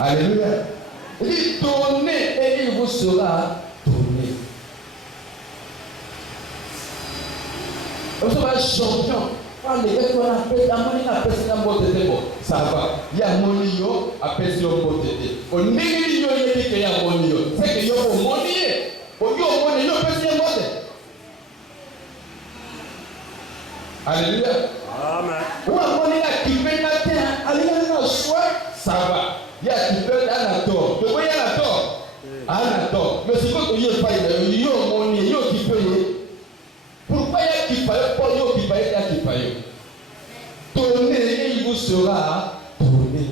Alléluia. Il dit donnez et il vous sera donné. Vous êtes un champion. Les gars qu'on appelle la monnaie, appelle ça un mot de débat. Ça va. Il y a mon lion, appelle ça un mot de débat. On n'est pas lion, il dit qu'il y a mon lion. C'est que il y a mon monnaie. Pour qu'il y ait mon lion, appelle ça un mot de. Alléluia. Amen. Ou à mon lion qui fait la terre, alléluia, soit ça va. Il y a qui fait un tort. De quoi il y a un tort? Un tort. Mais c'est quoi qu'il y a pas il y a mon lion, il y a qui paye. Pourquoi il y a qui paye? Pourquoi il y a qui paye? Il y a qui paye. Donnez et il vous sera donné.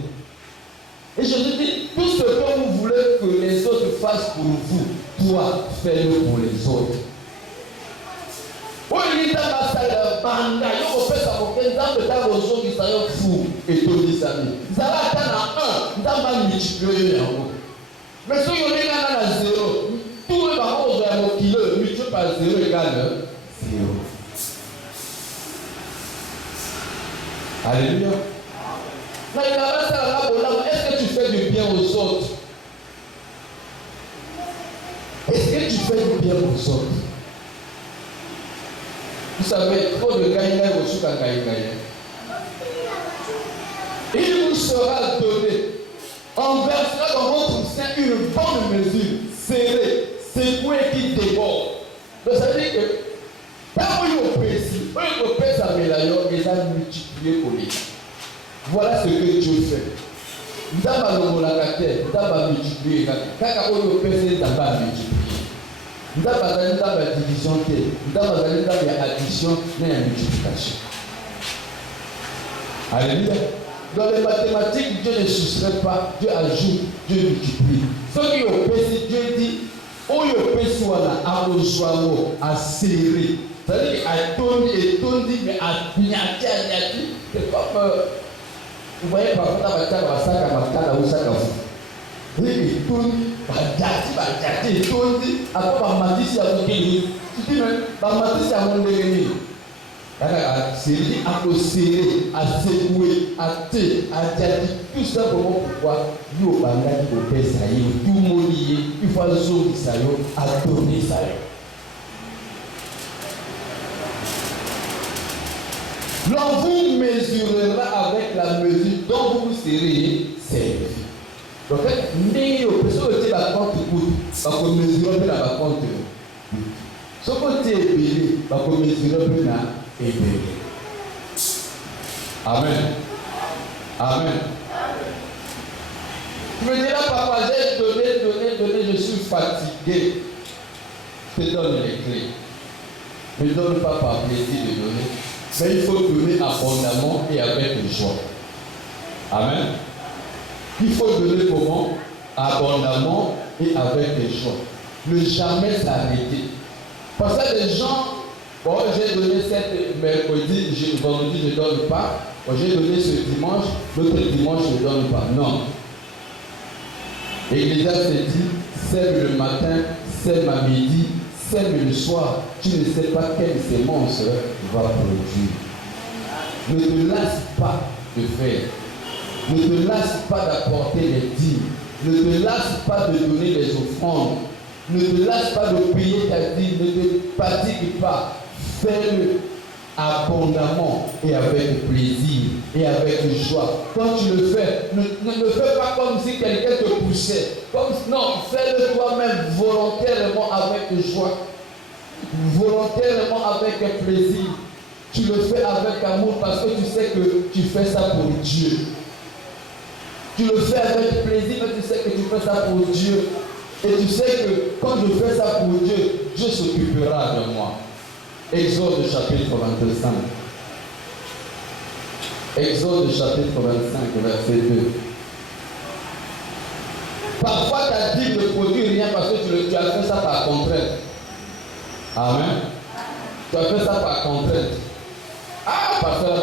Et je te dis, tout ce que vous voulez que les autres fassent pour vous, toi, fais-le pour les autres. Oui, dans la salle de banda, il faut faire ça pour que les gens dans vos autres qui sont fous et tous les amis. Vous allez attendre un, vous allez multiplier. Mais si vous avez à zéro, tout le monde vous avez un kilo, multiplié par zéro égale zéro. Alléluia. Est-ce que tu fais du bien aux autres? Est-ce que tu fais du bien aux autres? Vous savez, trop de gagnants au souk à gagnants. Il vous sera donné. On versera dans votre sein une bonne mesure, serrée, secouée qui déborde. Donc ça veut dire que quand vous pèsez, vous pèsez à Mélayon et ça multiplié pour les. Voilà ce que Dieu fait. Nous avons multiplié. Quand vous pèsez, nous avons multiplié. Nous avons la division, nous avons l'addition et la multiplication. Alléluia. Dans les mathématiques, Dieu ne soustrait pas, Dieu ajoute, Dieu multiplie. Ce qui est pèsé, Dieu dit, où il pèse à serrer. C'est-à-dire qu'à tourner, mais à niati. C'est comme, vous voyez, par contre, à il tourne, il tourne, après, il à tu dis même, à mon déjeuner. C'est dit à serrer, à secouer, à diati, tout ça pour pourquoi il y a tout le monde lié, il faut zoner ça, à tourner ça. L'on vous mesurera avec la mesure dont vous serez servi. Donc, nous avons la compte coûte, parce qu'on mesure la compte. Ce côté est belé, parce qu'on mesure la est belé. Amen. Amen. Tu me diras, papa, j'ai donné, je suis fatigué. Je te donne les clés. Ne donne pas par plaisir de donner. Mais il faut donner abondamment et avec joie. Amen. Il faut donner comment? Abondamment et avec joie. Ne jamais s'arrêter. Parce que les gens, bon, j'ai donné cette mercredi, vendredi, je ne donne pas. Bon, j'ai donné ce dimanche, l'autre dimanche, je ne donne pas. Non. Ecclésiaste dit, sème le matin, sème à midi, sème le soir. Tu ne sais pas quelle sémence va produire. Ne te lasse pas de faire. Ne te lasse pas d'apporter les dîmes. Ne te lasse pas de donner les offrandes. Ne te lasse pas de payer ta dîme. Ne te fatigue pas. Fais-le abondamment et avec plaisir et avec joie. Quand tu le fais, ne le fais pas comme si quelqu'un te poussait. Non, fais-le toi-même volontairement avec joie. Volontairement avec plaisir. Tu le fais avec amour parce que tu sais que tu fais ça pour Dieu. Tu le fais avec plaisir parce que tu sais que tu fais ça pour Dieu. Et tu sais que quand je fais ça pour Dieu, Dieu s'occupera de moi. Exode chapitre 25. Exode chapitre 25, verset 2. Parfois ta dîme ne produit rien parce que tu as fait ça par contrainte. Amen. Tu as fait ça par contrainte. Ah, parce que la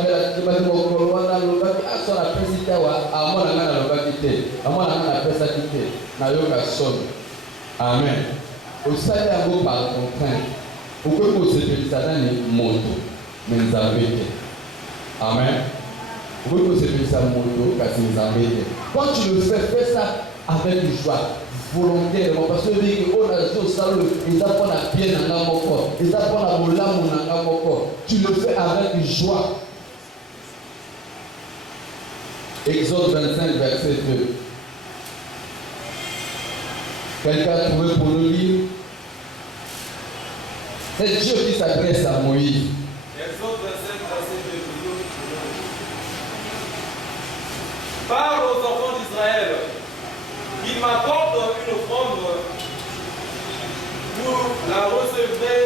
personne qui Amen. Au salaire par contrainte. Pourquoi vous êtes ça dans les motos? Mais nous avons été. Amen. Quand tu le fais ça avec joie, volontairement, parce que tu le fais avec joie. Exode 25, verset 2. Quelqu'un a trouvé pour nous lire? C'est Dieu qui s'adresse à Moïse. Exode 25, verset 2. Parle aux enfants d'Israël qu'ils m'apportent une offrande, vous la recevrez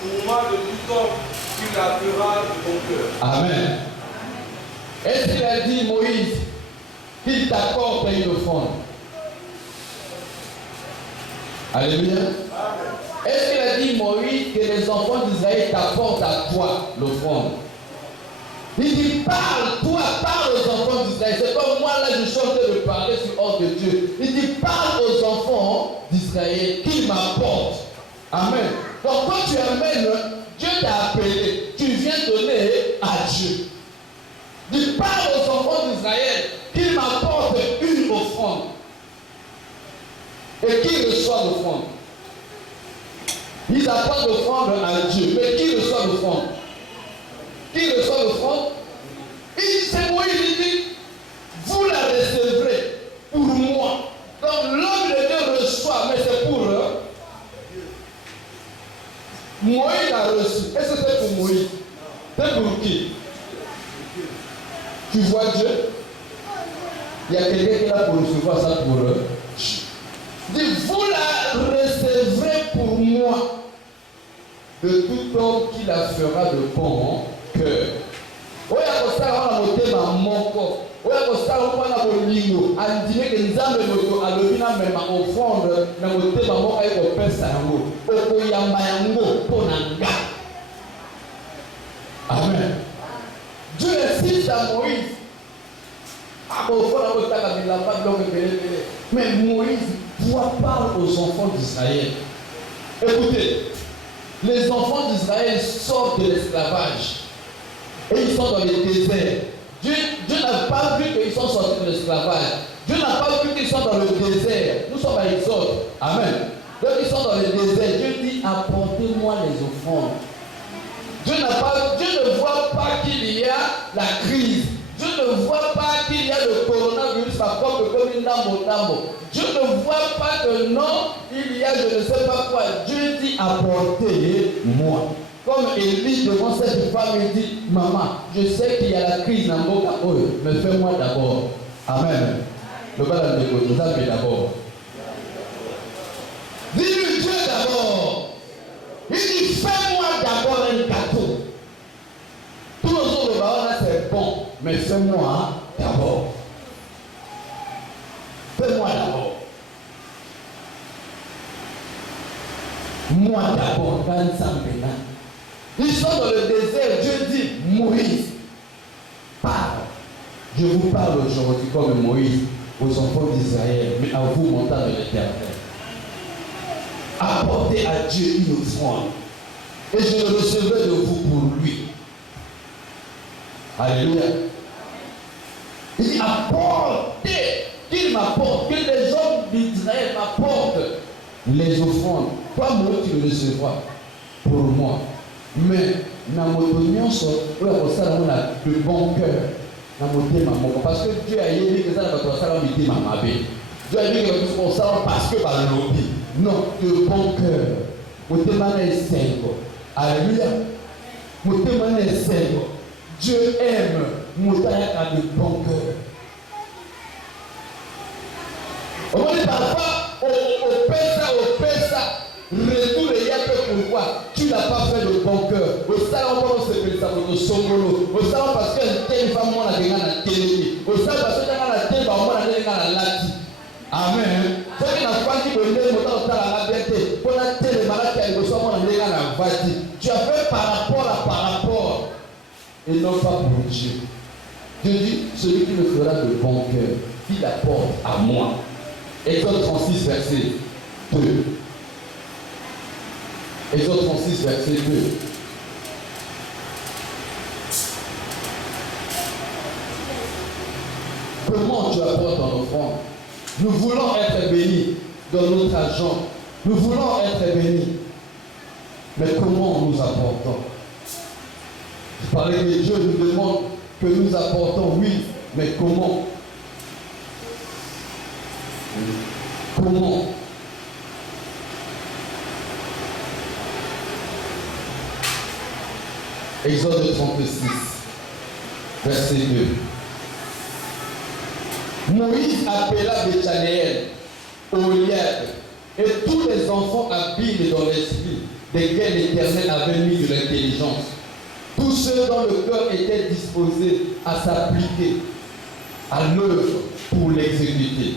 pour moi de tout temps, qu'il la fera de bon cœur. Amen. Est-ce qu'il a dit, Moïse, qu'il t'apporte une offrande? Alléluia. Est-ce qu'il a dit, Moïse, que les enfants d'Israël t'apportent à toi l'offrande? Il dit, parle, toi, parle aux enfants d'Israël. C'est comme moi, là, je suis en train de parler sur ordre de Dieu. Il dit, parle aux enfants d'Israël qu'ils m'apportent. Amen. Donc, quand tu amènes, Dieu t'a appelé, tu viens donner à Dieu. Il parle aux enfants d'Israël qu'ils m'apportent une offrande. Et qui reçoit l'offrande? Ils apportent l'offrande à Dieu. Mais qui reçoit l'offrande? Qui reçoit l'offrande? C'est Moïse, il dit, vous la recevrez pour moi. Donc l'homme de Dieu reçoit, mais c'est pour eux. Moïse a reçu. Et c'était pour Moïse. C'est pour qui? Tu vois Dieu? Il y a quelqu'un qui est là pour recevoir ça pour eux. Dit, vous la recevrez pour moi. De tout homme qui la fera de bon cœur. Oya kosala wana motema moko. Oya kosala wana bolingo. Andime ke nzambe moto alobina mema offrande na motema moko ayi kopesa yango. Okoyamba yango mpona nga. Amen. Dieu insiste à Moïse. Mais Moïse doit parler aux enfants d'Israël. Écoutez, les enfants d'Israël sortent de l'esclavage. Et ils sont dans le désert. Dieu n'a pas vu qu'ils sont sortis de l'esclavage. Dieu n'a pas vu qu'ils sont dans le désert. Nous sommes à Exode. Amen. Donc ils sont dans le désert. Dieu dit, apportez-moi les offrandes. Dieu ne voit pas qu'il y a la crise. Dieu ne voit pas qu'il y a le coronavirus comme une dame. Dieu ne voit pas que non, il y a je ne sais pas quoi. Dieu dit, apportez-moi. Comme Élie devant cette femme, il dit, maman, je sais qu'il y a la crise dans mon capot, mais fais-moi d'abord. Amen. Le bal de nous a fait d'abord. Dis-lui Dieu d'abord. Il dit, fais-moi d'abord un gâteau. Tous nos autres là c'est bon, mais fais-moi d'abord. Fais-moi d'abord. Moi d'abord, quand ça me donne. Ils sont dans le désert, Dieu dit, Moïse, parle. Je vous parle aujourd'hui comme Moïse aux enfants d'Israël, mais à vous, montagne de l'Éternel. Apportez à Dieu une offrande, et je le recevrai de vous pour lui. Alléluia. Il dit, apportez, qu'il m'apporte, que les hommes d'Israël m'apportent les offrandes. Toi, moi, tu le recevras pour moi. Mais dans mon nyonso on a de bon cœur dans mon thème parce que Dieu a dit que ça va être ça Dieu a dit que on ça parce que par le lobby non de bon cœur mon thème est simple. Alléluia. Mon thème est simple. Dieu aime mon thème de bon cœur. On dit parfois au pesa retour et il y a que pourquoi tu n'as pas fait de bon cœur. Au salon, on se fait ça pour songolo. Au salon, parce que telle femme, on a des gars à télé. Au salon, parce que dans la télé, on a des gars à lati. Amen. Ce qui n'a pas dit que le monde dans la liberté. Pour la télé, malade, il y a des gens qui ont la vati. Tu as fait par rapport. Et non pas pour Dieu. Dieu dit, celui qui me fera de bon cœur, il apporte à moi. Exode 36, verset 2. Exode 36, verset 2. Nous voulons être bénis dans notre argent. Nous voulons être bénis. Mais comment nous apportons? Je parlais que Dieu nous demande que nous apportons, oui, mais comment? Comment? Exode 36, verset 2. Moïse appela Béchanéel, Oliab, et tous les enfants habiles dans l'esprit, desquels l'Éternel avait mis de l'intelligence. Tous ceux dont le cœur était disposé à s'appliquer à l'œuvre pour l'exécuter.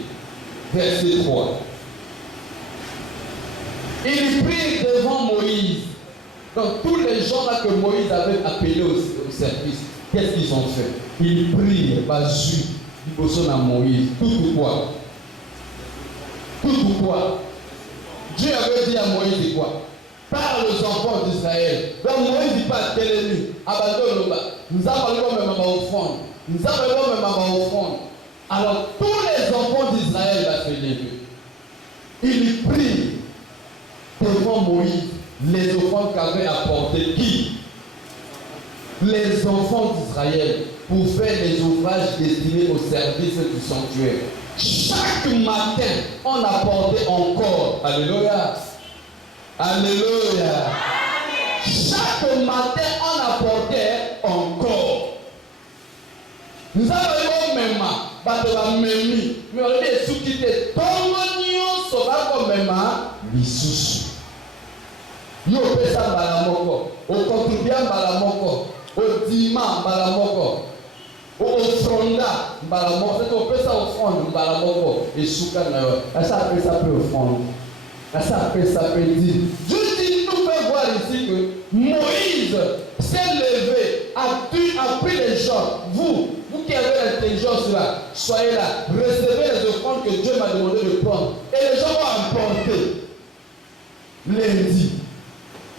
Verset 3. Ils prirent devant Moïse. Donc tous les gens là que Moïse avait appelés au service, qu'est-ce qu'ils ont fait? Ils prirent, Basu, ils bossent à Moïse. Tout ou quoi? Tout ou quoi? Dieu avait dit à Moïse quoi? Parle aux enfants d'Israël. Donc Moïse dit pas Télénu, abandonne le bas. Nous avons même à offrande. Nous avons même à offrande. Alors tous les enfants d'Israël va se lever. Ils prient devant Moïse les offrandes qu'avait apportées qui? Les enfants d'Israël pour faire les ouvrages destinés au service du sanctuaire. Chaque matin, on apportait encore. Alléluia. Alléluia. Chaque matin, on apportait encore. Nous avons même la même, mais on est sous-quitté. Tongonio sera comme même l'issue. Yo pesa balamoko, au contribua balamoko, au dima balamoko, au offranda balamoko. C'est au pesa offrande balamoko et souka na. Ça peut offrande. Ça peut dire. Dieu dit, nous pouvons voir ici que Moïse s'est levé, a pris les gens. Vous qui avez l'intelligence là, soyez là, recevez les offrandes que Dieu m'a demandé de prendre. Et les gens vont apporter. Lundi,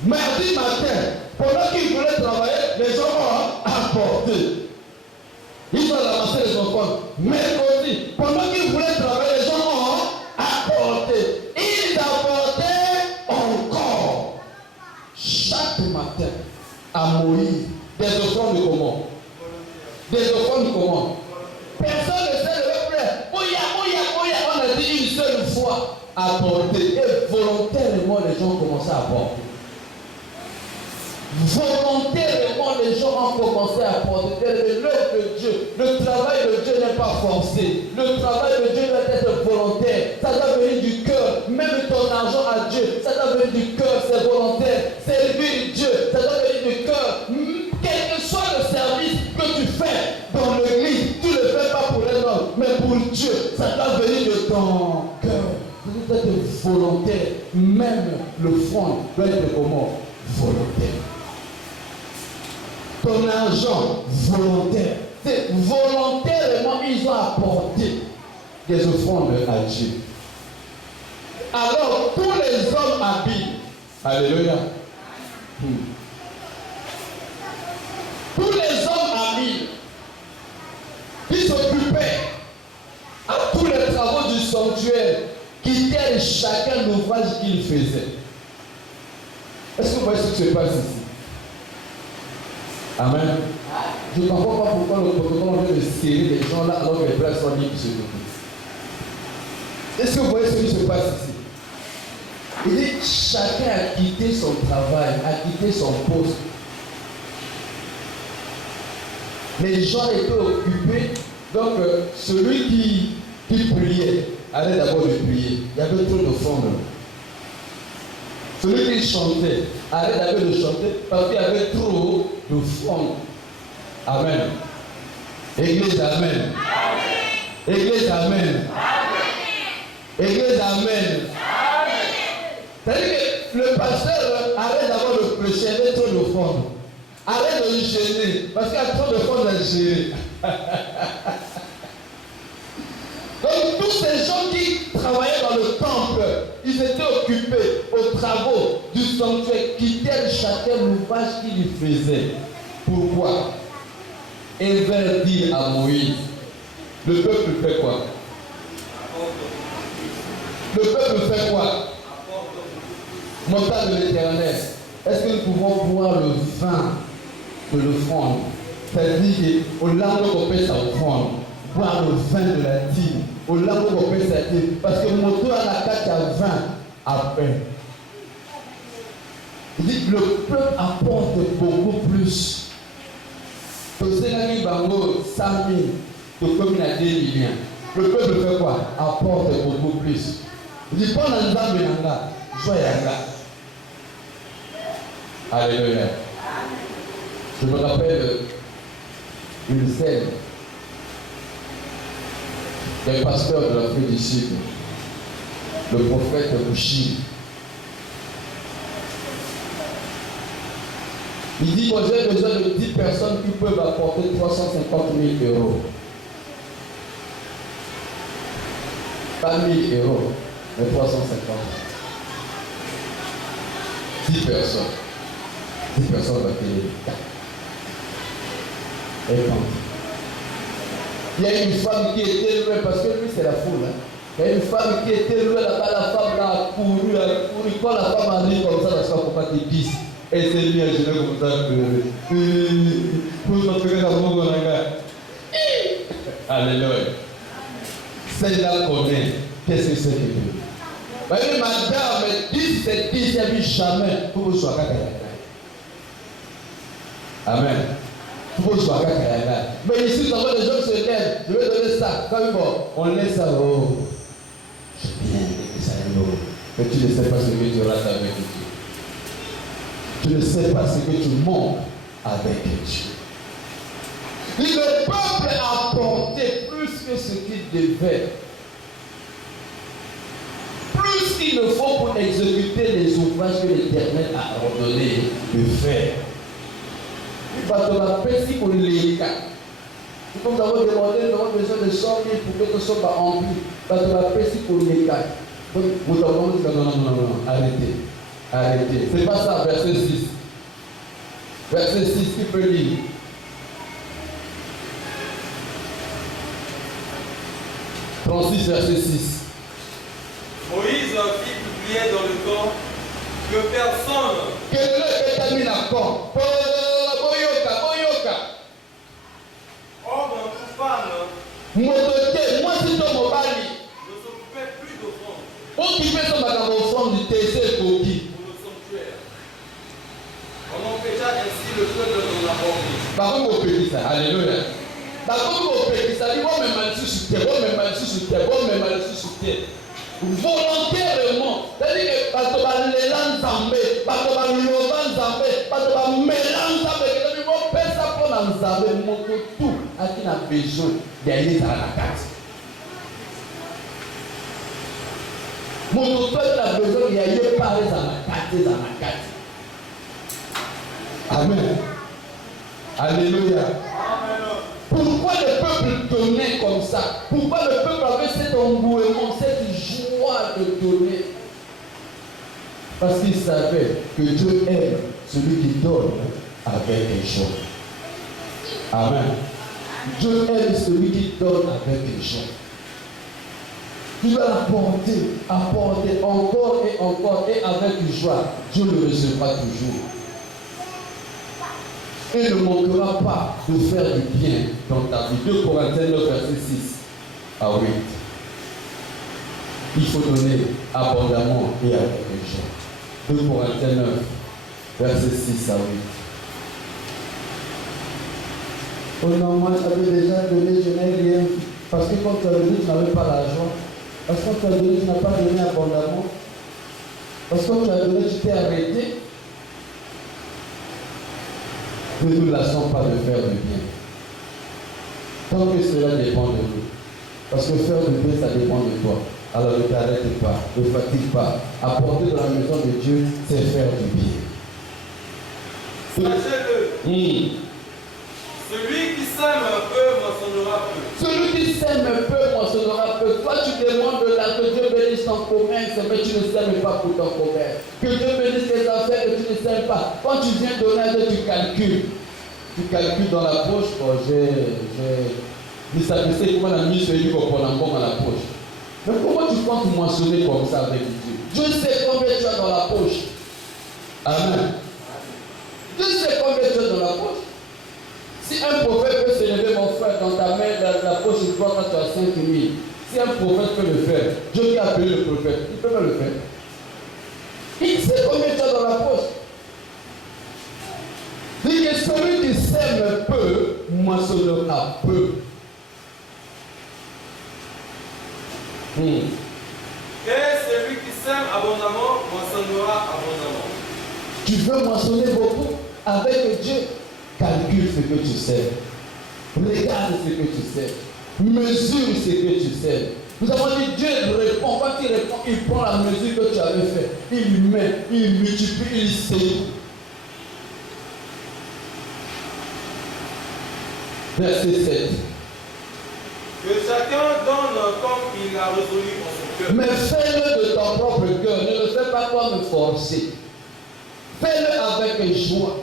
mardi matin, pendant qu'ils voulaient travailler, les gens vont apporter. Ils ont ramassé les offrandes. Mercredi, pendant qu'ils voulaient travailler, les gens vont apporter. Ils apportaient encore. Chaque matin, à Moïse, des offrandes de comment? Des offrandes de comment? Personne ne sait le peuple. On a dit une seule fois apporter. Et volontairement, les gens ont commencé à apporter. Volontairement, les gens ont commencé à apporter. L'œuvre de Dieu, le travail de Dieu n'est pas forcé. Le travail de Dieu doit être volontaire. Ça doit venir du cœur. Même ton argent à Dieu, ça doit venir du cœur, c'est volontaire. Servir Dieu, ça doit venir du cœur. Quel que soit le service que tu fais dans l'église, tu ne le fais pas pour un homme, mais pour Dieu. Ça doit venir de ton cœur. Ça doit être volontaire. Même le front doit être comment? Volontaire. Ton argent volontaire. C'est volontairement ils ont apporté des offrandes à Dieu. Alors tous les hommes habiles, alléluia. Tous les hommes habiles qui s'occupaient à tous les travaux du sanctuaire quittaient chacun l'ouvrage qu'il faisait. Est-ce que vous voyez ce qui se passe ici? Amen. Je ne comprends pas pourquoi le protocole vient de serrer les gens là alors que les frères sont libres de se couper. Est-ce que vous voyez ce qui se passe ici? Il dit chacun a quitté son travail, a quitté son poste. Les gens étaient occupés, donc celui qui priait allait d'abord le prier. Il y avait trop de fonds. Celui qui chantait allait d'abord le chanter parce qu'il y avait trop de fonds. Amen. Église, amen. Église, amen. Église, amen. C'est-à-dire que le pasteur arrête d'abord de prêcher, il y avait trop de fonds. Arrête de le gêner, parce qu'il y a trop de fonds à gérer. Donc tous ces gens qui travaillaient dans le temple, ils étaient occupés aux travaux du sanctuaire, quittaient chacun l'ouvrage qu'ils faisaient. Pourquoi? Et vers dire à Moïse, le peuple fait quoi? Le peuple fait quoi? Montagne de l'Éternel. Est-ce que nous pouvons boire le vin de l'offrande? C'est-à-dire qu'au langue qu'on peut s'offrande, boire le vin de la dîme, au langue qu'on peut s'offrande, parce que mon tour à la carte à 20 après. Il dit que le peuple apporte beaucoup plus. Le Sénat Bango 100 000, le commune à 2 millions. Le peuple fait quoi? Apporte beaucoup plus. Il dit pendant nous avons joyeux. Alléluia. Je me rappelle une scène d'un pasteur de l'Afrique du Sud, le prophète Bouchi. Il dit que j'ai besoin de 10 personnes qui peuvent apporter 350 000 euros. Pas 1000 euros, mais 350. 10 personnes. 10 personnes vont payer. Et quand il y a une femme qui était loin, parce que lui c'est la foule. Hein. Il y a une femme qui était loin là-bas, la femme là a couru. Quand la femme arrive comme ça, la femme ne peut pas te pisse. Et c'est lui à gérer comme ça. Pour montrer la boue. Alléluia. Celle-là connaît. Qu'est-ce que c'est que Dieu? Madame, 10 c'est 10, elle ne vit jamais pour vous soyez. Amen. Pour vous soyez. Mais ici, quand les gens se lèvent, je vais donner ça. Quand on laisse ça, oh, je viens de ça, mais tu ne sais pas ce que tu rates avec Dieu. Tu ne sais pas ce que tu manques avec Dieu. Le peuple a apporté plus que ce qu'il devait. Plus qu'il ne faut pour exécuter les ouvrages que l'Éternel a ordonné de faire. Il va te rappeler si vous les cas. Comme nous avons demandé, nous avons besoin de 100 000 pour que tout soit rempli. Il va te rappeler si vous les cas. Donc, vous avons dit non, arrêtez. Arrêtez. C'est pas ça, verset 6. Verset 6, qui peut lire? Verset 6. Moïse fit publier dans le camp que personne. Que le détermine à camp. Homme ou femme. Mototé, moi si ton mobali. Ne s'occupait plus d'offrande. Occupez son offrande du TC pour qui? Pour le sanctuaire. On empêcha ainsi le feu de la mort. Par contre, on peut dire ça. Alléluia. Par contre, on peut dire ça. Il va me mal sur terre. Volontairement. C'est-à-dire que parce que l'élan Zambé, parce que l'ovan Zambé, parce que mélange Zambé, c'est-à-dire qu'on peut ça pour un Zambé, montre tout à qui n'a besoin d'aller dans la carte. Mon auteur a besoin d'aller parler dans la carte. Amen. Alléluia. Pourquoi le peuple donnait comme ça? Pourquoi le peuple avait cet engouement, cette joie de donner? Parce qu'il savait que Dieu aime celui qui donne avec des joie. Amen. Dieu aime celui qui donne avec des joie. Tu vas apporter encore et encore et avec joie. Dieu le recevra toujours. Et ne manquera pas de faire du bien dans ta vie. 2 Corinthiens 9, verset 6 à 8. Il faut donner abondamment et avec les gens. 2 Corinthiens 9, verset 6 à 8. Oh non, moi j'avais déjà donné, je n'ai rien. Parce que quand tu as donné, tu n'avais pas l'argent. Parce que quand tu as donné, tu n'as pas donné abondamment. Parce que quand tu as donné, tu t'es arrêté. Ne nous lassons pas de faire du bien. Tant que cela dépend de nous. Parce que faire du bien, ça dépend de toi. Alors ne t'arrête pas, ne fatigue pas. Apporter dans la maison de Dieu, c'est faire du bien. Sachez-le. Celui qui sème un peu moissonnera peu. Celui qui sème un peu moissonnera peu. Toi, tu demandes là que Dieu bénisse ton commerce, mais tu ne sèmes pas pour ton commerce. Que Dieu bénisse tes affaires, que tu ne sèmes pas. Quand tu viens donner, tu calcules. Tu calcules dans la poche. J'ai. Vous savez comment la mise sur lui pour prendre un bon dans la poche. Mais comment tu comptes mentionner comme ça avec Dieu? Dieu sait combien tu as dans la poche. Amen. Dieu sait combien tu as dans la poche. Si un prophète peut se lever, mon frère, dans ta main, dans la poche, il croit quand tu as 5 000. Si un prophète peut le faire, Dieu qui a appelé le prophète, il peut pas le faire. Il sait combien tu as dans la poche. Il dit que celui qui sème peu, moissonnera peu. Et celui qui sème abondamment, moissonnera abondamment. Tu veux moissonner beaucoup avec Dieu? Calcule ce que tu sais. Regarde ce que tu sais. Mesure ce que tu sais. Nous avons dit Dieu répond. Quand il répond, il prend la mesure que tu avais fait. Il met, il multiplie, il sait. Verset 7. Que chacun donne comme il a résolu en son cœur. Mais fais-le de ton propre cœur. Ne le fais pas comme forcé. Fais-le avec joie.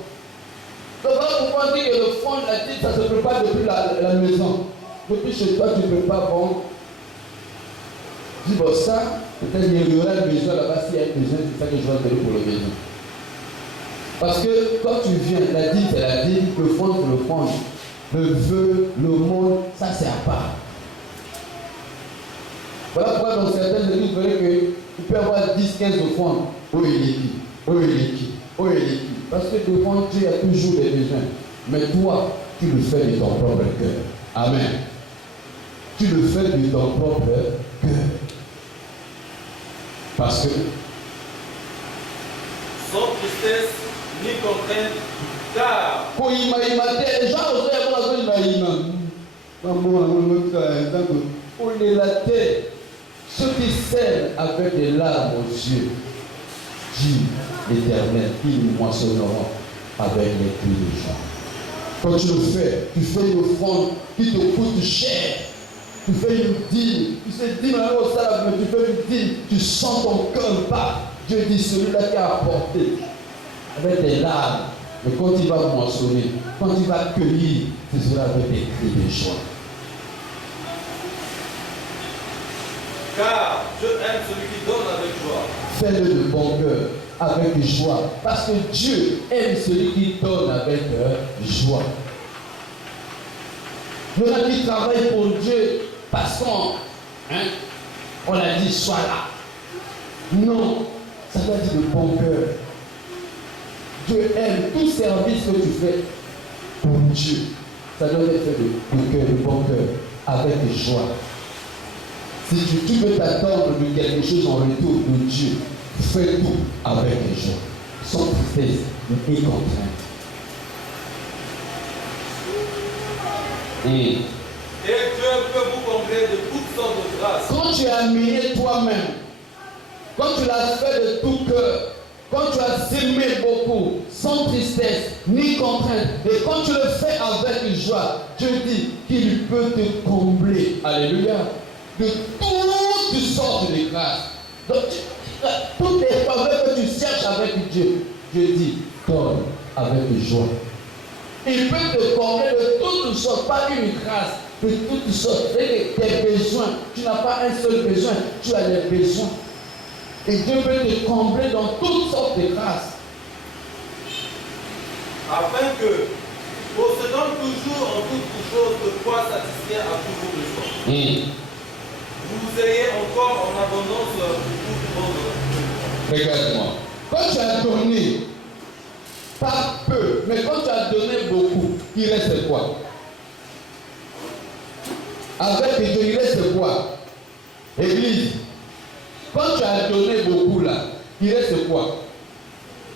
Donc voilà pourquoi on dit que le fond de la tête, ça se prépare depuis la maison. Depuis chez toi, tu ne peux pas vendre. Dis bon ça, peut-être il y aura un besoin là-bas, s'il y a un besoin, c'est ça que je vais donner pour le besoin. Parce que quand tu viens, la dîme c'est la dîme, le fond c'est le fond. Le vœu, le monde, ça c'est à part. Voilà pourquoi dans certaines églises, vous verrez qu'il peut y avoir 10, 15 offrandes. Où il est qui? Où il est qui? Où il est qui? Parce que devant Dieu, il y a toujours des besoins. Mais toi, tu le fais de ton propre cœur. Amen. Tu le fais de ton propre cœur. Parce que sans tristesse ni contrainte, car les gens ceux qui sèment avec des larmes aux yeux, dit l'Éternel, ils moissonneront avec les cris de joie. Quand tu le fais, tu fais une offrande qui te coûte cher. Tu fais une dîme, tu sais 10 000 au salaire, mais tu fais une dîme, tu sens ton cœur battre. Dieu dit celui-là qui a apporté avec des larmes. Mais quand il va moissonner, quand il va cueillir, ce sera avec des cris de joie. Car Dieu aime celui qui donne avec joie. Fais-le de bon cœur, avec joie. Parce que Dieu aime celui qui donne avec joie. Il y en a qui travaillent pour Dieu parce qu'on a dit sois là. Non, ça doit être de bon cœur. Dieu aime tout service que tu fais pour Dieu. Ça doit être fait de cœur, de bon cœur, avec joie. Si tu veux t'attendre de quelque chose en retour de Dieu, fais tout avec joie, sans tristesse ni contrainte. Et Dieu peut vous combler de toutes sortes de grâces. Quand tu as amené toi-même, quand tu l'as fait de tout cœur, quand tu as sémé beaucoup, sans tristesse ni contrainte, et quand tu le fais avec joie, Dieu dit qu'il peut te combler. Alléluia. De toutes sortes de grâces. Donc, toutes les faveurs que tu cherches avec Dieu, Dieu dit, donne avec joie. Il peut te combler de toutes sortes, pas une grâce, de toutes sortes. Tes besoins, tu n'as pas un seul besoin, tu as des besoins. Et Dieu peut te combler dans toutes sortes de grâces. Afin que, possédant toujours en toutes choses de quoi satisfaire à tous vos besoins, vous ayez encore en abondance pour tout le monde. Regarde-moi. Quand tu as donné, pas peu, mais quand tu as donné beaucoup, il reste quoi? Avec Dieu, il reste quoi? Église, quand tu as donné beaucoup là, il reste quoi?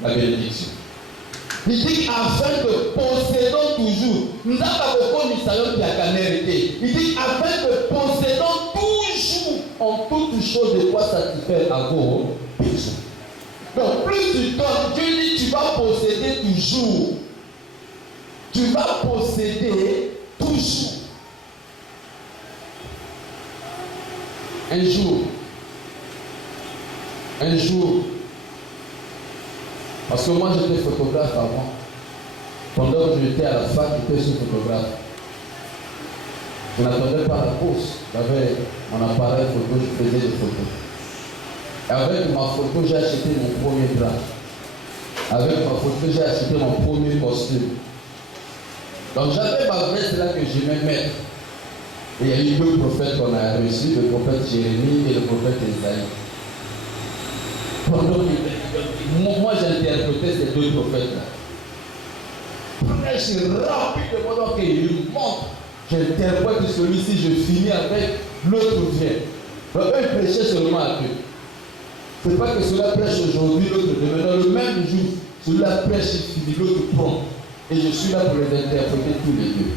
La bénédiction. Il dit afin que possédons toujours. Nous avons beaucoup de salons qui a canérité. Il dit afin que possédons toujours en toutes choses de quoi satisfaire à vos besoins. Donc plus tu donnes, Dieu dit tu vas posséder toujours. Tu vas posséder toujours. Un jour, parce que moi j'étais photographe avant. Pendant que j'étais à la fac, j'étais photographe. Je n'attendais pas la course. J'avais mon appareil photo, je faisais des photos. Et avec ma photo, j'ai acheté mon premier drap. Avec ma photo, j'ai acheté mon premier costume. Donc j'avais ma veste là que j'aimais mettre. Et il y a eu deux prophètes qu'on a reçus, le prophète Jérémie et le prophète Esaïe. Moi j'interprétais ces deux prophètes-là. Je suis rapide pendant qu'il monte. J'interprète celui-ci, je finis avec, l'autre vient. Donc eux ils prêchaient seulement à Dieu. Ce n'est pas que cela prêche aujourd'hui, l'autre demain. Dans le même jour, celui-là prêche, il finit, l'autre prend. Et je suis là pour les interpréter tous les deux.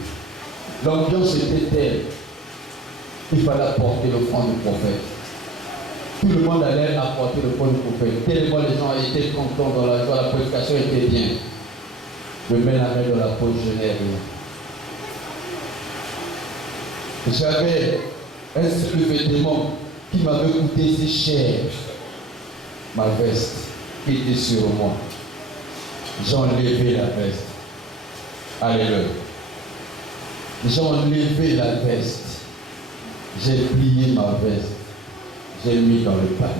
L'ambiance était telle. Il fallait apporter le front du prophète. Tout le monde allait apporter le front du prophète. Tellement les gens étaient contents dans la joie, la prédication était bien. Je mets la main dans la poche, je n'ai rien. J'avais un seul vêtement qui m'avait coûté si cher. Ma veste qui était sur moi. J'ai enlevé la veste. Alléluia. J'ai enlevé la veste. J'ai plié ma veste. J'ai mis dans le panier.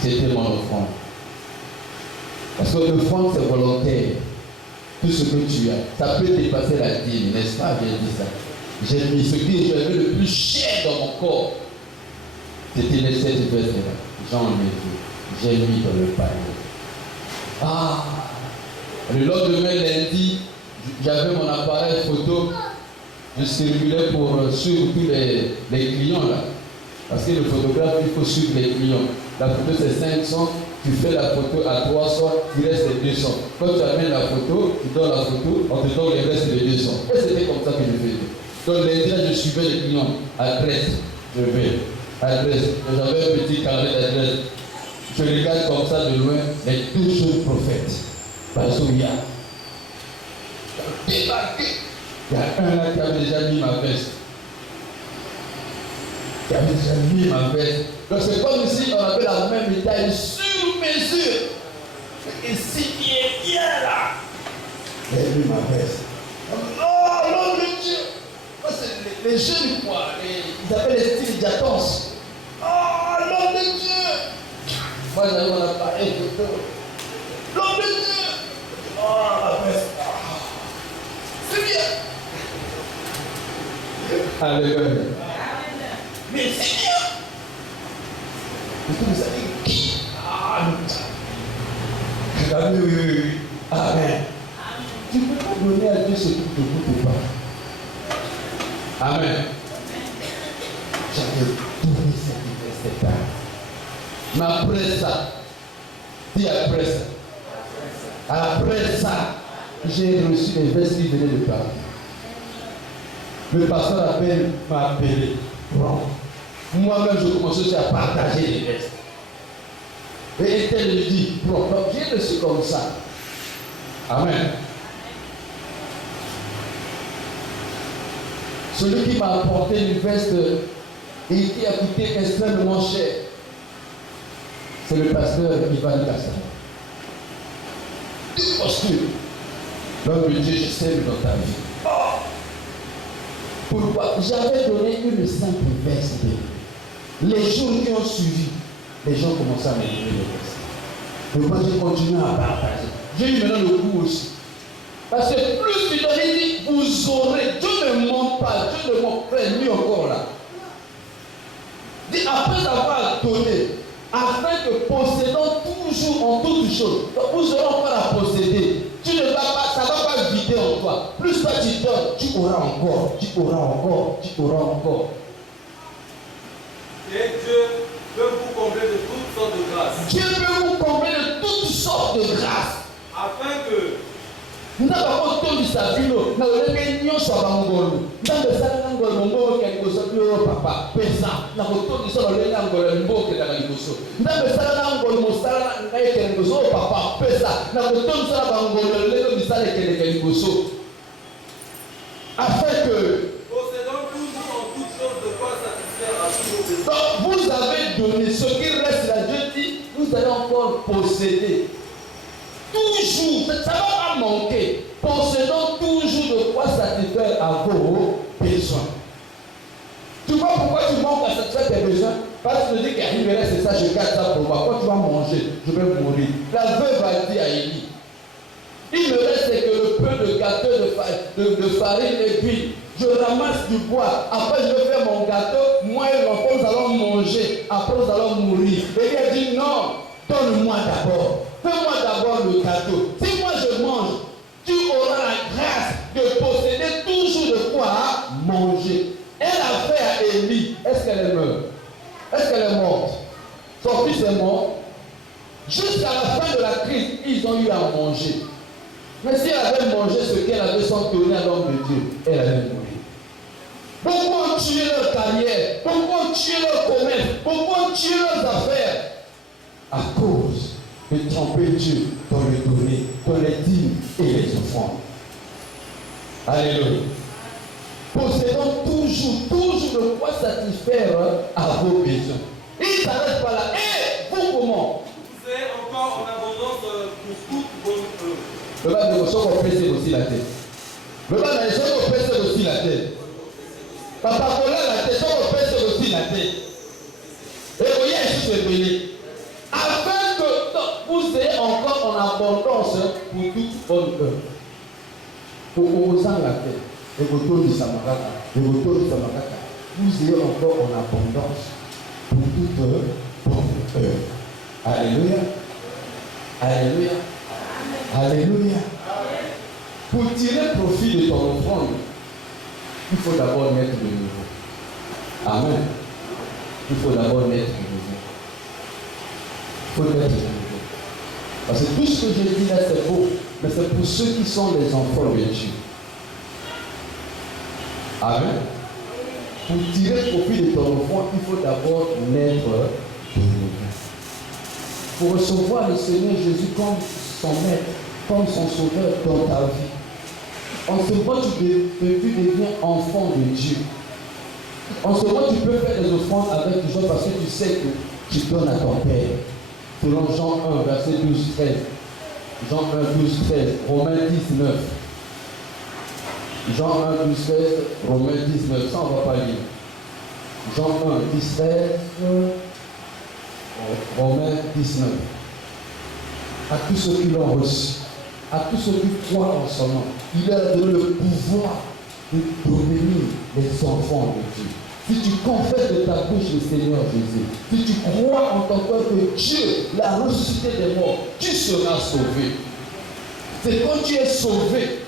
C'était mon offrande. Parce que l'offrande, c'est volontaire. Tout ce que tu as, ça peut dépasser la dîme, n'est-ce pas? J'ai dit ça. J'ai mis ce que j'avais le plus cher dans mon corps. C'était les 7 vestes-là. J'en ai mis. J'ai mis dans le panier. Ah! Le lendemain, lundi, j'avais mon appareil photo. Je circulais pour suivre tous les clients là. Parce que le photographe, il faut suivre les clients. La photo c'est 500, tu fais la photo à 300, il reste les 200. Quand tu amènes la photo, tu donnes la photo, on te donne les restes des 200. Et c'était comme ça que je faisais. Donc lundi là, je suivais les clients. Adresse, je vais. Adresse. J'avais un petit carnet d'adresse. Je regarde comme ça de loin les deux jeunes prophètes. Parce qu'il y a débarqué. Il y a un là qui avait déjà mis ma veste. Qui avait déjà mis ma veste. Donc c'est comme si on avait la même taille sur mesure. Et si bien là. Il a mis ma veste. Oh, l'homme de Dieu. C'est les jeunes quoi. Ils avaient les styles d'Atons. Oh, l'homme de Dieu. Moi j'avais mon appareil photo. L'homme de Dieu. Oh, la veste. C'est bien. Alléluia. Mais c'est bien. Est-ce que vous savez qui? Ah, non. Oui. Amen. Tu ne peux pas donner à Dieu ce qui te coûte pas. Amen. J'avais donné cette veste-là. Mais après ça, dis après ça. Après ça, j'ai reçu les vestes qui venaient de Paris. Le pasteur m'a appelé. Moi-même, je commençais aussi à partager les vestes. Et elle me dit, donc j'ai reçu comme ça. Amen. Celui qui m'a apporté une veste et qui a coûté extrêmement cher, c'est le pasteur Ivan Kassan. Deux costumes. L'homme de Dieu, je sème dans ta vie. Oh! Pourquoi? J'avais donné une simple veste. Les jours qui ont suivi, les gens commençaient à me donner les vestes. Donc moi j'ai continué à partager. J'ai eu maintenant le coup aussi. Parce que plus tu donnes, il dit, vous aurez. Dieu ne ment pas, Dieu ne ment pas, mieux encore là. Dit, après avoir donné, afin que possédant toujours en toutes choses, donc vous aurez encore à posséder. Tu ne vas pas, ça ne va pas vider en toi. Plus toi tu donnes, tu auras encore, tu auras encore, tu auras encore. Et Dieu peut vous combler de toutes sortes de grâces. Dieu peut vous combler de toutes sortes de grâces. Afin que Ndaba otondisa bino na olenge nyonso abangolo ndambe sala ngolo ngolo ke koso bino papa pesa na kotondisa olenge ngolo mboke daga liboso ndambe sala ngolo mosala ngai ke ngoso papa pesa na kotondisa bangolo olenge bisala ke liboso afin que possédant toujours en toutes choses de quoi satisfaire à tous vos besoins. donc vous avez donné ce qui reste là, Dieu dit vous allez encore posséder. Toujours, ça ne va pas manquer. Possédant toujours de quoi satisfaire à vos Parce que tu dis qu'il me reste ça, je garde ça pour moi. Quand tu vas manger, je vais mourir. La veuve a dit à Élie, il me reste que le peu de gâteau de farine et d'huile. Je ramasse du bois. Après, je vais faire mon gâteau. Moi et l'enfant, nous allons manger. Après, nous allons mourir. Et il a dit non, donne-moi d'abord. Fais-moi d'abord le gâteau. Si moi je mange, tu auras la grâce de posséder toujours de quoi manger. Elle a fait à Élie. Est-ce qu'elle est morte? Est-ce qu'elle est morte? Son fils est mort. Jusqu'à la fin de la crise, ils ont eu à manger. Mais si elle avait mangé ce qu'elle avait sans donner à l'homme de Dieu, elle allait mourir. Beaucoup ont tué leur carrière, beaucoup ont tué leur commerce, beaucoup ont tué leurs affaires à cause de tromper Dieu dans le donner, dans les dîmes et les offrandes. Alléluia. Possédons toujours de quoi satisfaire à vos besoins. Il ne s'arrête pas là. Et vous comment? Vous êtes encore en abondance pour toute bonne œuvre. Le bas de vos choses qu'on pèse aussi la tête. Le bas de vos choses qu'on pèse aussi la tête. Papa Cola la tête, on pèse aussi la tête. Et vous voyez, je suis béni. Afin que vous ayez encore en abondance pour toute bonne œuvre. Pour vous en la tête. Et vous tournez du Samaraka. Et vous tournez du Samaraka. Vous ayez encore en abondance pour toute bonne œuvre. Alléluia. Alléluia. Alléluia. Pour tirer profit de ton offrande, il faut d'abord naître de nouveau. Amen. Il faut d'abord naître de nouveau. Il faut naître de nouveau. Parce que tout ce que je dis là, c'est beau, mais c'est pour ceux qui sont les enfants de Dieu. Amen. Pour tirer profit de ton offrande, il faut d'abord naître de nouveau. Pour recevoir le Seigneur Jésus comme son maître, comme son sauveur dans ta vie. En ce moment, tu deviens enfant de Dieu. En ce moment, tu peux faire des offrandes avec du joie parce que tu sais que tu donnes à ton Père. Selon Jean 1, verset 12, 13. Jean 1, 12, 13. Romains 19. Jean 1, 12, 13. Romains 19. Ça, on ne va pas lire. Jean 1, 10, 13. Romains 19. À tous ceux qui l'ont reçu, à tous ceux qui croient en son nom, il a donné le pouvoir de devenir les enfants de Dieu. Si tu confesses de ta bouche le Seigneur Jésus, si tu crois en ton cœur que Dieu l'a ressuscité des morts, tu seras sauvé. C'est quand tu es sauvé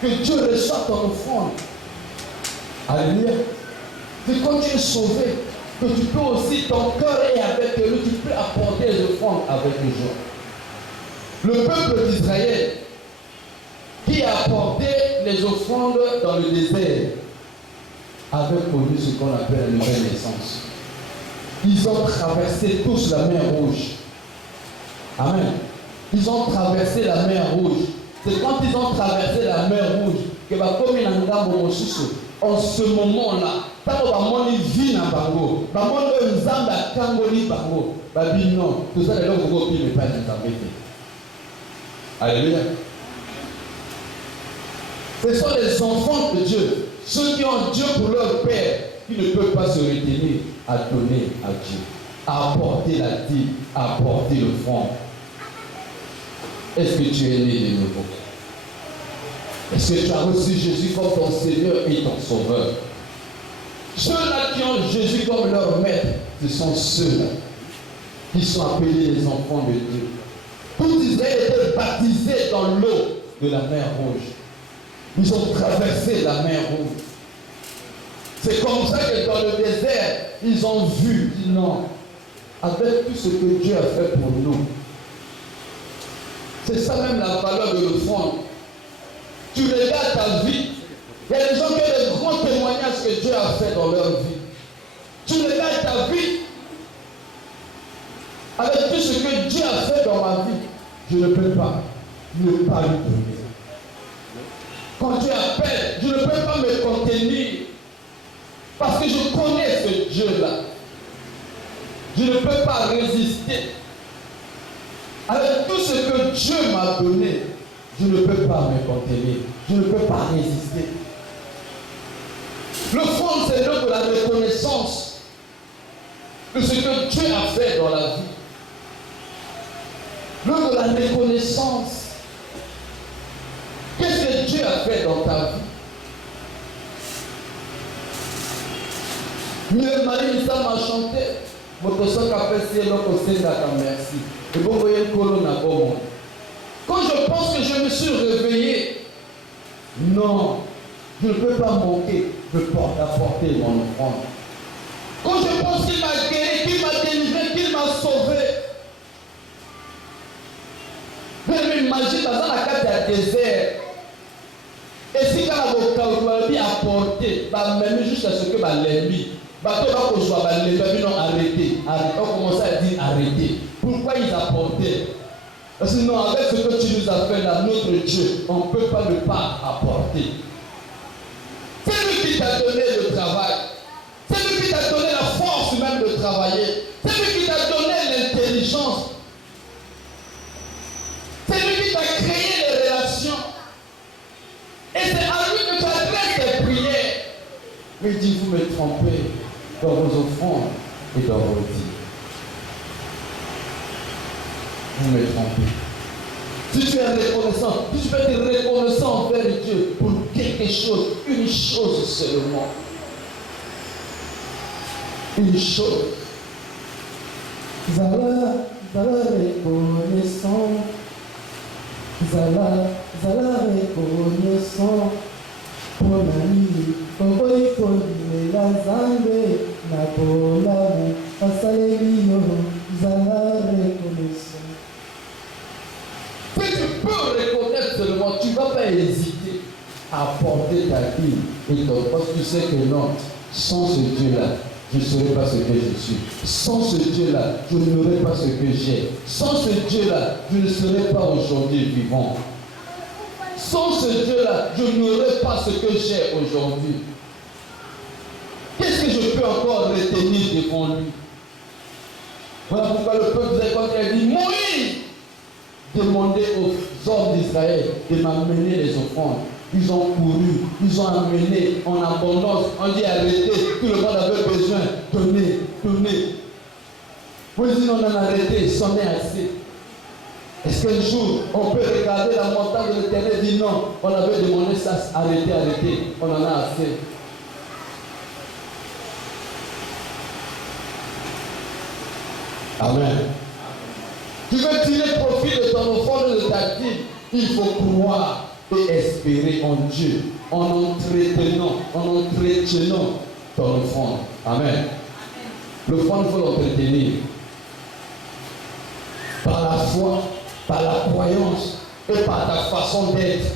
que Dieu reçoit ton offrande. Alléluia. C'est quand tu es sauvé que tu peux aussi, ton cœur est avec lui, tu peux apporter les offrandes avec les gens. Le peuple d'Israël qui a apporté les offrandes dans le désert avait connu ce qu'on appelle la nouvelle naissance. Ils ont traversé tous la mer Rouge. Amen. Ils ont traversé la mer Rouge. C'est quand ils ont traversé la mer Rouge que comme il en ce moment-là, tant que les vie dans bango, les nzamba kangoli bango, non, tout ça les gens vont ne pas les embêter. Alléluia. Ce sont les enfants de Dieu, ceux qui ont Dieu pour leur Père, qui ne peuvent pas se retenir à donner à Dieu, à apporter la dîme, à apporter le front. Est-ce que tu es né de nouveau? Est-ce que tu as reçu Jésus comme ton Seigneur et ton Sauveur? Ceux-là qui ont Jésus comme leur maître, ce sont ceux-là qui sont appelés les enfants de Dieu. Tout Israël était baptisé dans l'eau de la mer Rouge. Ils ont traversé la mer Rouge. C'est comme ça que dans le désert, ils ont vu, non, avec tout ce que Dieu a fait pour nous. C'est ça même la valeur de l'offrande. Tu regardes ta vie, il y a des gens qui ont des grands témoignages que Dieu a fait dans leur vie. Tu regardes ta vie, avec tout ce que Dieu a fait dans ma vie, je ne peux pas ne pas lui donner. Quand Dieu appelle, je ne peux pas me contenir parce que je connais ce Dieu-là. Je ne peux pas résister. Avec tout ce que Dieu m'a donné, je ne peux pas me contenir. Je ne peux pas résister. Le fond, c'est l'œuvre de la reconnaissance. de ce que Dieu a fait dans la vie. L'heure de la reconnaissance. Qu'est-ce que Dieu a fait dans ta vie? Mieux Marie, ça m'a chanté. Merci. Quand je pense que je me suis réveillé, non, je ne peux pas manquer d'apporter mon offrande. Quand je pense qu'il m'a guéri, qu'il m'a délivré, qu'il m'a sauvé, je m'imagine dans la carte du désert. Et si quand la apporté, même jusqu'à ce que l'ennemi, arrêtez. On commence à dire arrêtez. Pourquoi ils apportaient? Parce que non, avec ce que tu nous as fait là, notre Dieu, on ne peut pas ne pas apporter. C'est lui qui t'a donné le travail. C'est lui qui t'a donné la force même de travailler. C'est lui qui t'a donné l'intelligence. C'est lui qui t'a créé les relations. Et c'est à lui que tu adresses tes prières. Mais il dit, vous me trompez dans vos offrandes et dans vos dîmes. Vous me trompez. Si tu es reconnaissant, si tu peux être reconnaissant envers Dieu pour quelque chose, une chose seulement. Une chose. Zala reconnaissant. Zala reconnaissant. Pour l'ami, pour la zambe, na polamu, asalelio, zala reconnaissant. Si tu peux reconnaître seulement, tu ne vas pas hésiter à porter ta vie et ton parce que tu sais que non, sans ce Dieu-là, je ne serai pas ce que je suis. Sans ce Dieu-là, je n'aurai pas ce que j'ai. Sans ce Dieu-là, je ne serai pas aujourd'hui vivant. Sans ce Dieu-là, je n'aurai pas ce que j'ai aujourd'hui. Qu'est-ce que je peux encore retenir devant lui? Voilà pourquoi le peuple d'Israël, quand il a dit, Moïse, demandez aux hommes d'Israël de m'amener les offrandes. Ils ont couru, ils ont amené en abondance. On dit arrêtez, tout le monde avait besoin. Donnez. Moïse dit on en a arrêté, c'en est assez. Est-ce qu'un jour, on peut regarder la montagne de l'Éternel et dire non, on avait demandé ça, arrêtez, on en a assez. Amen. Tu veux tirer profit de ton offrande de ta vie, il faut croire et espérer en Dieu, en entretenant ton offrande. Amen. L'offrande, il faut l'entretenir. Par la foi, par la croyance et par ta façon d'être.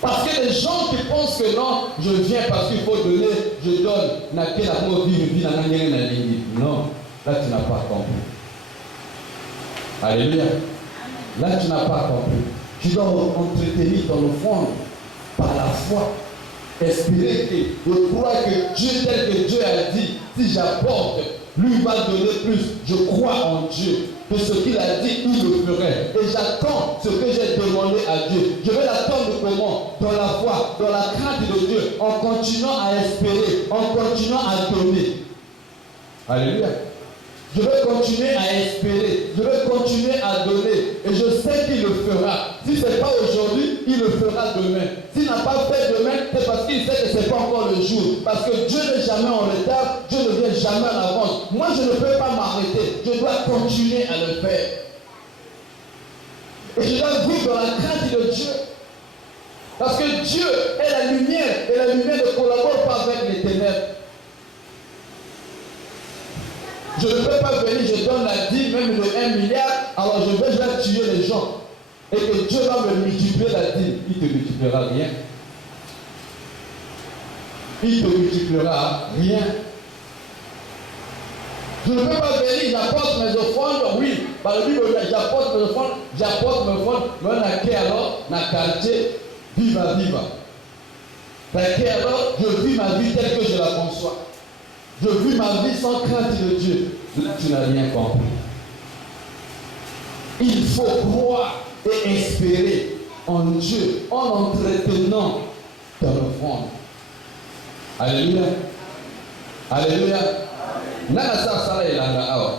Parce que les gens qui pensent que non, je viens parce qu'il faut donner, je donne. Non, là tu n'as pas compris. Alléluia. Là tu n'as pas compris. Tu dois entretenir ton offrande par la foi. Espérer que, croire que Dieu, tel que Dieu a dit, si j'apporte, lui va donner plus. Je crois en Dieu. Que ce qu'il a dit, il le ferait. Et j'attends ce que j'ai demandé à Dieu. Je vais l'attendre comment? Dans la foi, dans la crainte de Dieu, en continuant à espérer, en continuant à donner. Alléluia. Je vais continuer à espérer, je vais continuer à donner. Et je sais qu'il le fera. Si ce n'est pas aujourd'hui, il le fera demain. S'il n'a pas fait demain, c'est parce qu'il sait que ce n'est pas encore le jour. Parce que Dieu n'est jamais en retard, Dieu ne vient jamais en avance. Moi, je ne peux pas m'arrêter. Je dois continuer à le faire. Et je dois vivre dans la crainte de Dieu. Parce que Dieu est la lumière. Et la lumière ne collabore pas avec les ténèbres. Je ne peux pas venir, je donne la dîme même de 1 milliard, alors je vais tuer les gens. Et que Dieu va me multiplier la dîme. Il ne te multipliera rien. Il ne te multipliera rien. Je ne peux pas venir, j'apporte mes offrandes, oui. Par le Bible, j'apporte mes offrandes, mais on a qu'à alors, dans le quartier, viva. Alors, je vis ma vie telle que je la conçois. Je vis ma vie sans crainte de Dieu. Là, tu n'as rien compris. Il faut croire et espérer en Dieu en entretenant ton offrande. Alléluia. Alléluia. Nana sa sala elanga awa.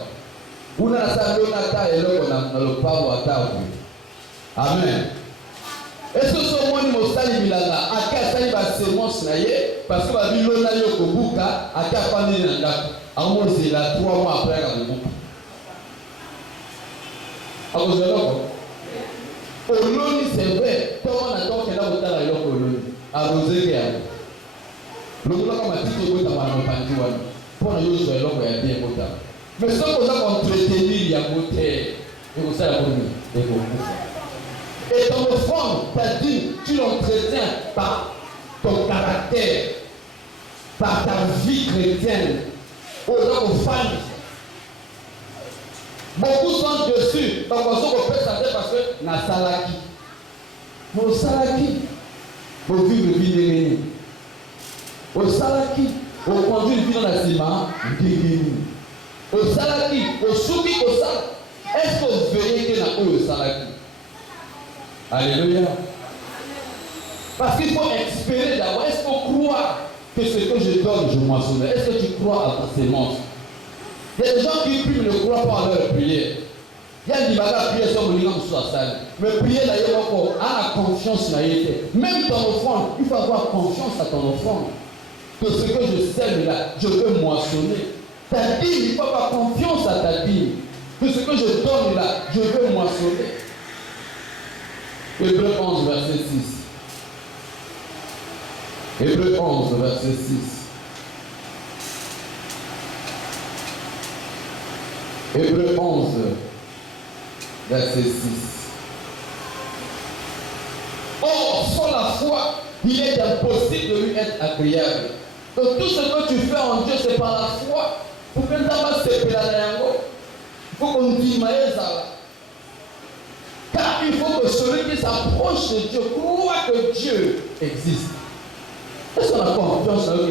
Una na sa ndona ta eloko na lopango atabu. Amen. Est-ce que ce monde mosali bilanga aka sali ba semence na ye parce que ba bilona yo kobuka aka pandi na ndako. Amozi la 3 mois après ka kobuka. Akozaloko. Oloni c'est vrai, tout on attend que la botala yo koloni. Arrosé ke ya. Lokola kama tito bota ma mopandi wana. Pona yo zo eloko ya bien bota. Mais ce qu'on a entretenir ya bote, et vous savez la bonne, et ton offrande, c'est-à-dire, tu l'entretiens par ton caractère, par ta vie chrétienne, aux femmes. Beaucoup sont dessus, donc on peut s'attendre parce que na salaki. Mon salaki, pour vivre une vie démenée. Au salaki, au conduire une vie dans la ciment, démenée. Au salaki, au souki, au sal. Est-ce que vous veillez que dans le salaki? Alléluia. Parce qu'il faut espérer d'abord. Est-ce qu'on croit que ce que je donne, je moissonne? Est-ce que tu crois à ta sémence? Il y a des gens qui prient mais ne croient pas à leur prière. Il y a des gens qui prient sur le sur la salle. Mais prier d'ailleurs encore, à la confiance dans l'été. Même ton offrande, il faut avoir confiance à ton offrande. Que ce que je sème là, je veux moissonner. Ta dîme, il faut avoir confiance à ta dîme. Que ce que je donne là, je veux moissonner. Hébreux 11, verset 6. Hébreux 11, verset 6. Hébreux 11, verset 6. Or, sans la foi, il est impossible de lui être agréable. Donc tout ce que tu fais en Dieu, c'est par la foi. Pour que tu il faut qu'on dise ça. Car il faut que celui qui s'approche de Dieu croit que Dieu existe. Est-ce qu'on a confiance dans le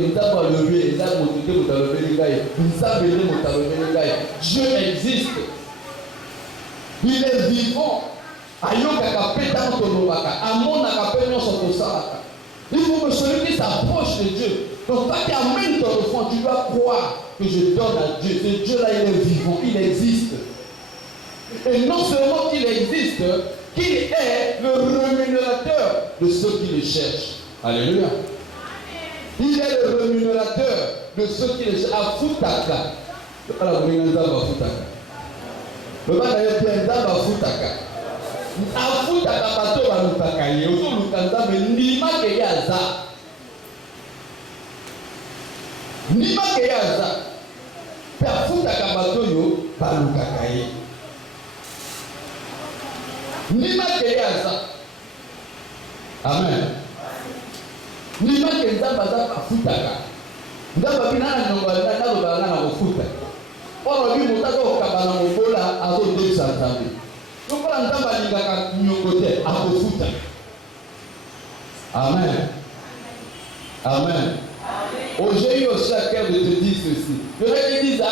Dieu existe. Il est vivant. Il faut que celui qui s'approche de Dieu, donc pas qu'il amène ton enfant, tu dois croire que je donne à Dieu. Ce Dieu-là, il est vivant, il existe. Et non seulement qu'il existe, qu'il est le rémunérateur de ceux qui le cherchent. Alléluia. Il est le rémunérateur de ceux qui le cherchent. Afutaka. Afutaka bato balutaka ye ozoluka nzambe ndima ke ye aza. Ndima ke ye aza. Pe afutaka bato yo balukaka ye. Ndima ke ye aza. Amen. Ndima ke nzambe aza afutaka. Nzambe bina na nyongo na naloba na kofuta. Oro bi mutaka okabana mobola azodekisa nzambe. Donc quand on a dit akofuta. Amen. Amen. J'ai eu aussi à cœur de te dire ceci. Je vais te dire,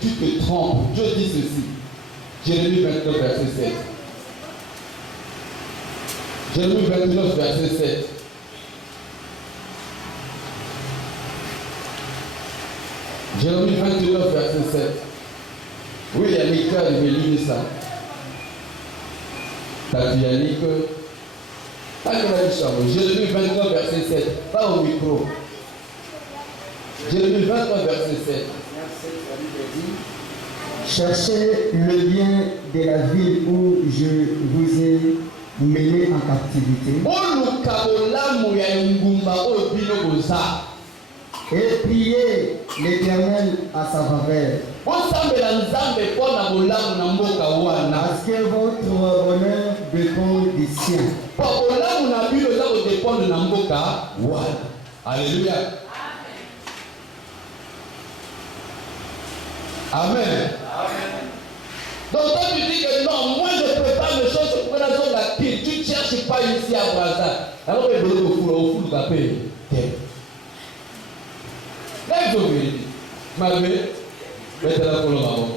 tu te trompes. Dieu dit ceci. Jérémie 29, verset 7. Jérémie 29, verset 7. Jérémie 29, verset 7. Oui, Yannick a révélé ça. T'as dit Yannick. Jérémie 29, verset 7. Pas au micro. Jérémie 29, verset 7. Cherchez le bien de la ville où je vous ai mené en captivité. Et priez l'Éternel à sa faveur. Parce que votre bonheur dépend du sien. Alléluia. Amen. Donc toi tu dis que non, moi je ne prépare mes choses pour la zone d'active. Tu ne cherches pas ici à Brazza. Alors que le foule va payer. Lève ton pied. Ma belle, mettez la colonne avant.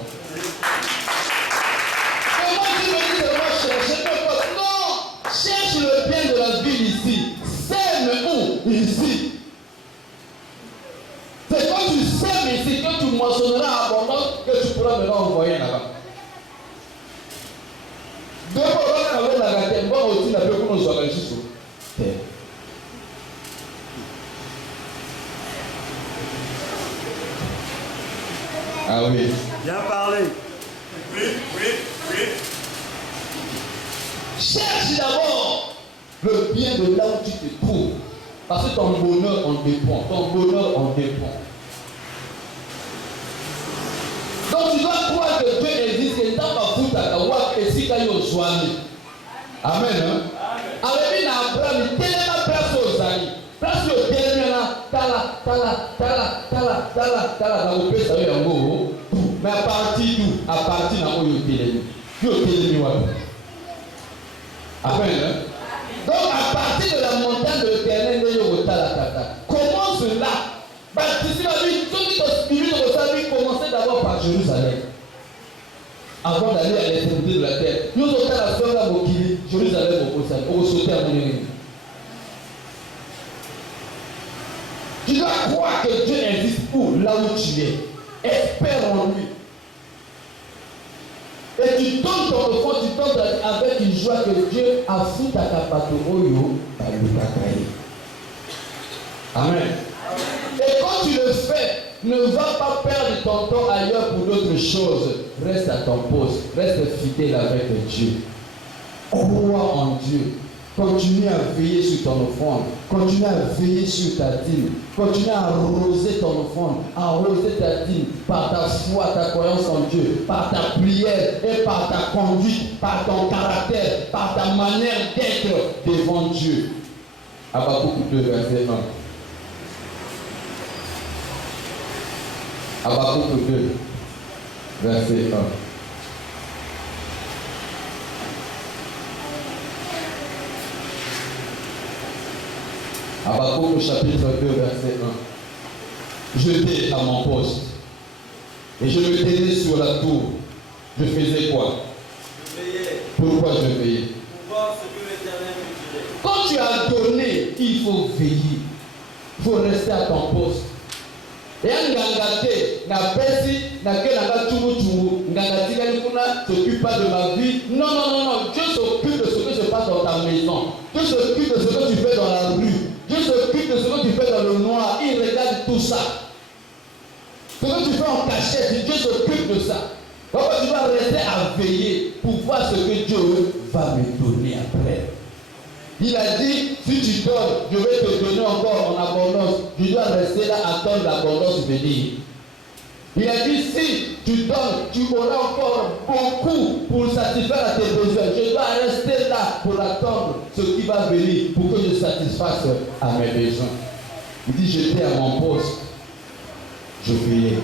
Comment tu me dis de moi chercher? Non, cherche le bien de la ville ici. Ah oui. Bien parlé. Oui, oui, oui. Cherche d'abord le bien de là où tu te trouves. Parce que ton bonheur en dépend. Ton bonheur en dépend. Donc tu dois croire que Dieu existe et tant pas foutre à ta voix et si tu as eu au soigné. Amen. Hein? Avec une Abraham, il tellement place aux amis. Place au dernier là, tala, dans le pays, ça y est, en gros. Mais à partir d'où? À partir d'où il y a Amen. Hein? Donc à partir de la montagne de l'Éternel, il y a comment cela? Baptiser la vie, ceux qui sont spiritus de sa vie, commencez d'abord par Jérusalem. Avant d'aller à l'extrémité de la terre. Nous sommes à la seule à Mokili, Jérusalem au sauter à mon ennemi. Tu dois croire que Dieu existe pour là où tu es. Espère en lui. Et tu donnes ton enfant, tu donnes avec une joie que Dieu a foutu à ta patrouille par le bataille. Amen. Et quand tu le fais, ne va pas perdre ton temps ailleurs pour d'autres choses. Reste à ton poste, reste fidèle avec Dieu. Crois en Dieu. Continue à veiller sur ton offrande. Continue à veiller sur ta dîme. Continue à arroser ton offrande. Arroser ta dîme par ta foi, ta croyance en Dieu, par ta prière et par ta conduite, par ton caractère, par ta manière d'être devant Dieu. Habakkuk 2, verset 1. Habakkuk 2, verset 1. Habakkuk chapitre 2, verset 1. J'étais à mon poste et je me tenais sur la tour. Je faisais quoi? Je veillais. Pourquoi je veillais? Pour voir ce que l'Éternel me dirait. Quand tu as donné, il faut veiller. Il faut rester à ton poste. Et un ngangate, na pesi, na ke na chungu, ngangati kuna s'occupe pas de ma vie. Non, non, non, non. Dieu s'occupe de ce que se passe dans ta maison. Dieu s'occupe de ce que tu fais dans la rue. Dieu s'occupe de ce que tu fais dans le noir. Il regarde tout ça. Ce que tu fais en cachette, Dieu s'occupe de ça. Donc tu dois rester à veiller pour voir ce que Dieu va me donner après. Il a dit, si tu donnes, je vais te donner encore en abondance. Tu dois rester là, attendre l'abondance venir. Il a dit, si tu donnes, tu auras encore beaucoup pour satisfaire à tes besoins. Je dois rester là pour attendre ce qui va venir, pour que je satisfasse à mes besoins. Il dit, j'étais à mon poste. Je veillais.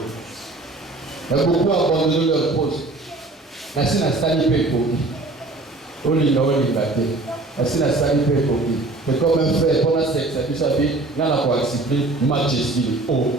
Il y a beaucoup abandonné leur poste. Merci na sali pe koki. Oli bate. Merci na sali pe koki. C'est comme un frère, pour la sexe, tu savais, dans la quoi accepter, match est oh.